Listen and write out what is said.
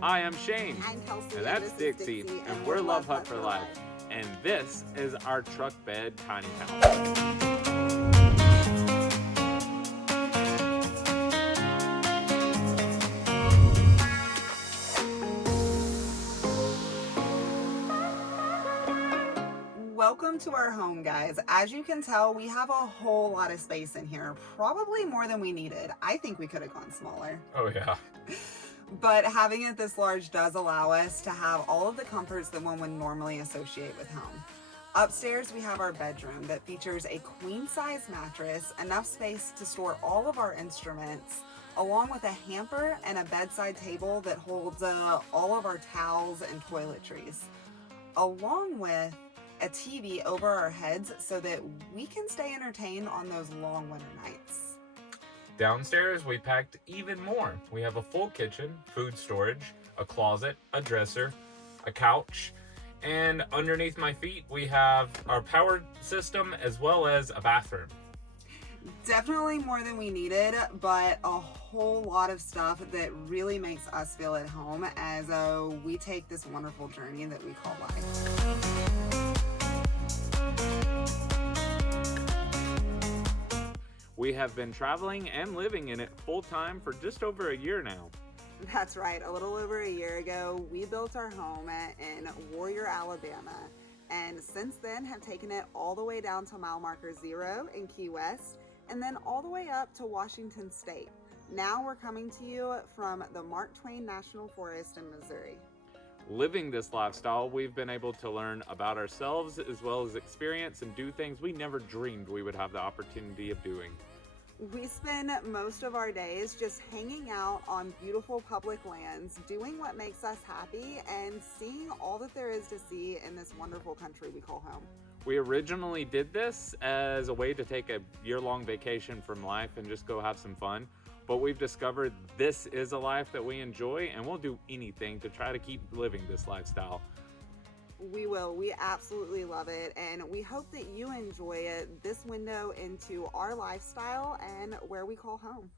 I am Shane. I'm Kesley. And that's this is Dixie. Dixie, And we're Love Hut for Life. And this is our Truckbed Tinyhouse. Welcome to our home, guys. As you can tell, we have a whole lot of space in here, probably more than we needed. I think we could have gone smaller. Oh, yeah. But having it this large does allow us to have all of the comforts that one would normally associate with home. Upstairs, we have our bedroom that features a queen-size mattress, enough space to store all of our instruments, along with a hamper and a bedside table that holds all of our towels and toiletries, along with a TV over our heads so that we can stay entertained on those long winter nights. Downstairs, we packed even more. We have a full kitchen, food storage, a closet, a dresser, a couch, and underneath my feet, we have our power system as well as a bathroom. Definitely more than we needed, but a whole lot of stuff that really makes us feel at home as we take this wonderful journey that we call life. We have been traveling and living in it full time for just over a year now. That's right. A little over a year ago, we built our home in Warrior, Alabama, and since then have taken it all the way down to mile marker 0 in Key West, and then all the way up to Washington State. Now we're coming to you from the Mark Twain National Forest in Missouri. Living this lifestyle, we've been able to learn about ourselves as well as experience and do things we never dreamed we would have the opportunity of doing. We spend most of our days just hanging out on beautiful public lands, doing what makes us happy, and seeing all that there is to see in this wonderful country we call home. We originally did this as a way to take a year-long vacation from life and just go have some fun. But we've discovered this is a life that we enjoy, and we'll do anything to try to keep living this lifestyle. We will. We absolutely love it, and we hope that you enjoy it, this window into our lifestyle and where we call home.